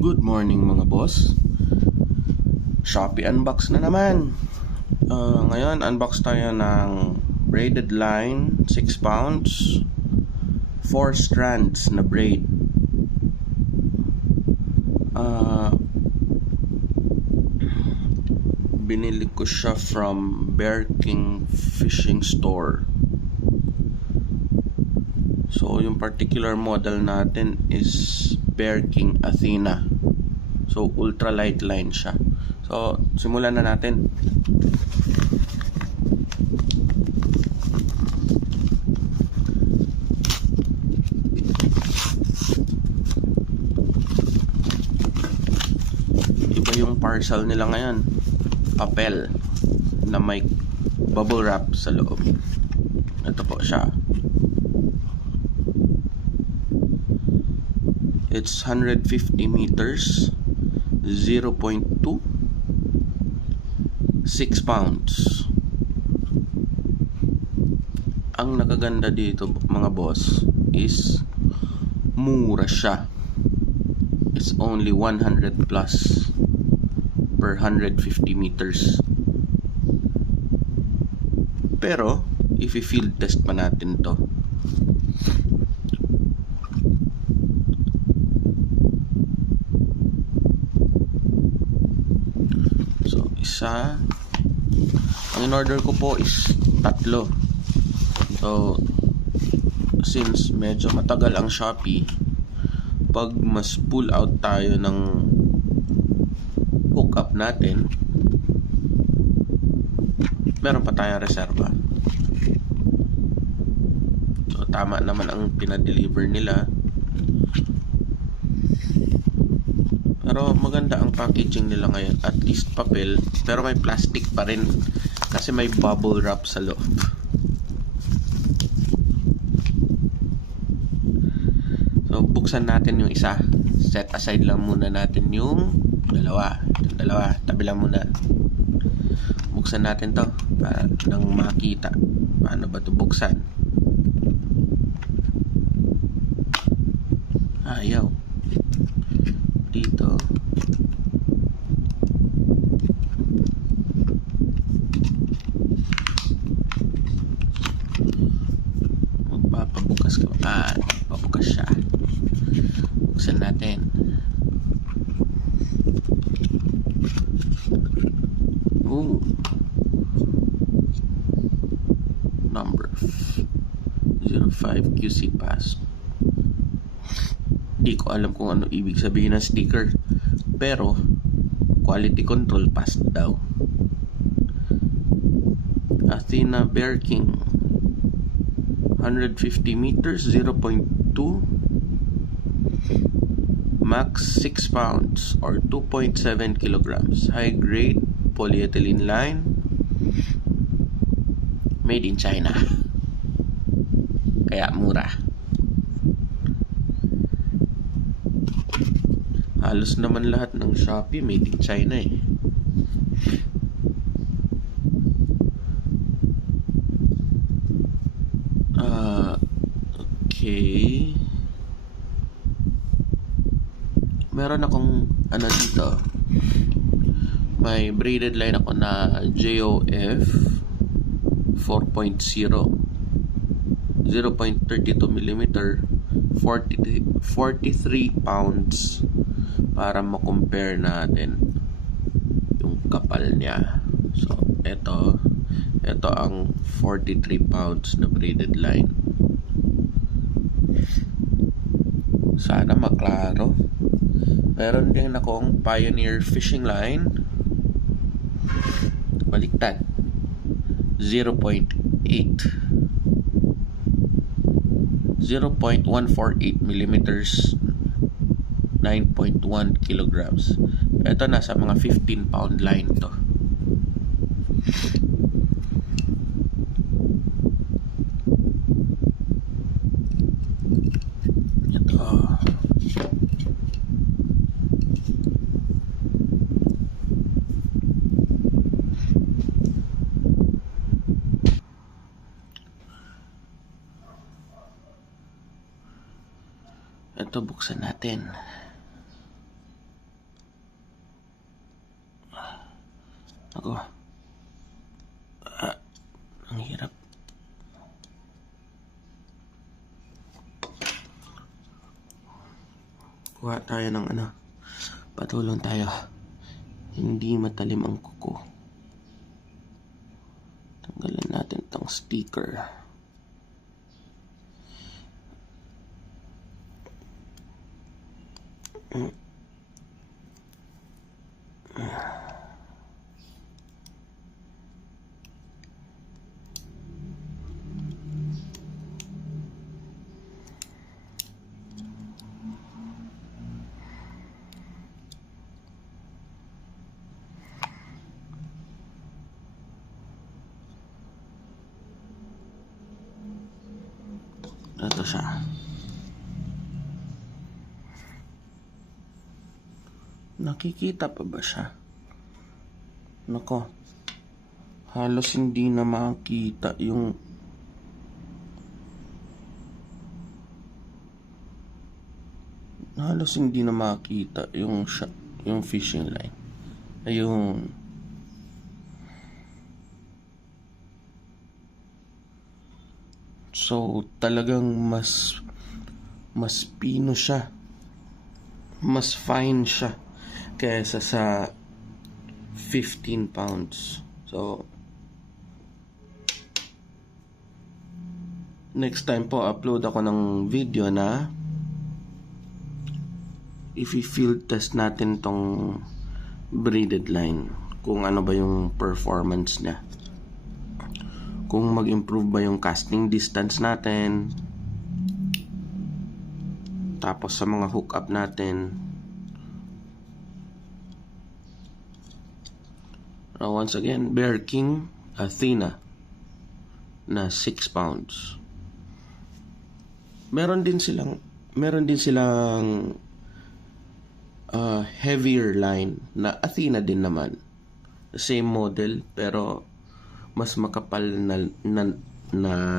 Good morning mga boss. Shopee unbox na naman. Ngayon unbox tayo ng braided line 6 pounds 4 strands na braid. Binili ko siya from Bear King Fishing Store. So yung particular model natin is Bear King Athena. So ultralight line siya. So simulan na natin. Iba yung parcel nila ngayon. Papel na may bubble wrap sa loob. Ito po siya. It's 150 meters, 0.2, 6 pounds. Ang nakaganda dito mga boss is mura siya. It's only 100 plus per 150 meters. Pero if i-field test pa natin to, so isa, ang in-order ko po is 3. So since medyo matagal ang Shopee, pag mas pull out tayo ng hookup natin, meron pa tayong reserva. So tama naman ang pinadeliver nila. Pero maganda ang packaging nila ngayon. At least papel, pero may plastic pa rin kasi may bubble wrap sa loob. So buksan natin yung isa. Set aside lang muna natin yung dalawa. Yung dalawa, tabi lang muna. Buksan natin to para nang makita paano ba to buksan. Ayaw. Dito. Magpapabukas ka. Pabukas siya. Buksan natin. Ooh. Number 05 QC pass. Di ko alam kung ano ibig sabihin ng sticker, pero quality control pass daw. Athena Bear King 150 meters, 0.2, max 6 pounds or 2.7 kilograms, high grade polyethylene line, made in China, kaya mura. Halos naman lahat ng Shopee made in China eh. Okay. Meron akong ano dito. May braided line ako na JOF 4.0, 0.32 mm, 43 pounds, para ma-compare natin yung kapal niya. So ito ang 43 pounds na braided line. Sana maklaro. Meron din akong Pioneer fishing line, baliktad, 0.8, 0.148 millimeters, 9.1 kilograms. Ito nasa mga 15 pound line to. Ito buksan natin. Ako. Ang hirap. Kuha tayo ng patulong tayo. Hindi matalim ang kuko. Tanggalin natin itong sticker. Ito siya. Nakikita pa ba siya? Nako. Halos hindi na makita yung yung fishing line. Ayun. So, talagang mas pino siya. Mas fine siya kaysa sa 15 pounds. So, next time po, upload ako ng video na i-field test natin tong braided line. Kung ano ba yung performance niya. Kung mag-improve ba yung casting distance natin. Tapos sa mga hookup natin. Once again, Bear King Athena na 6 pounds. Meron din silang heavier line na Athena din naman. Same model pero mas makapal na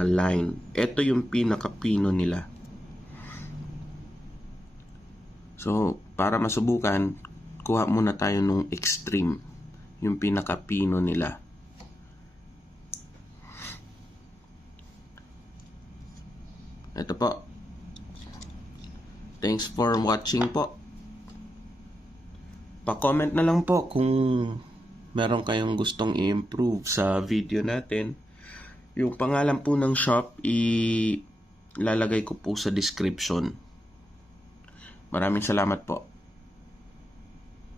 line. Ito yung pinakapino nila. So, para masubukan, kuha muna tayo nung extreme. Yung pinakapino nila. Ito po. Thanks for watching po. Pa-comment na lang po kung meron kayong gustong i-improve sa video natin. Yung pangalan po ng shop, ilalagay ko po sa description. Maraming salamat po.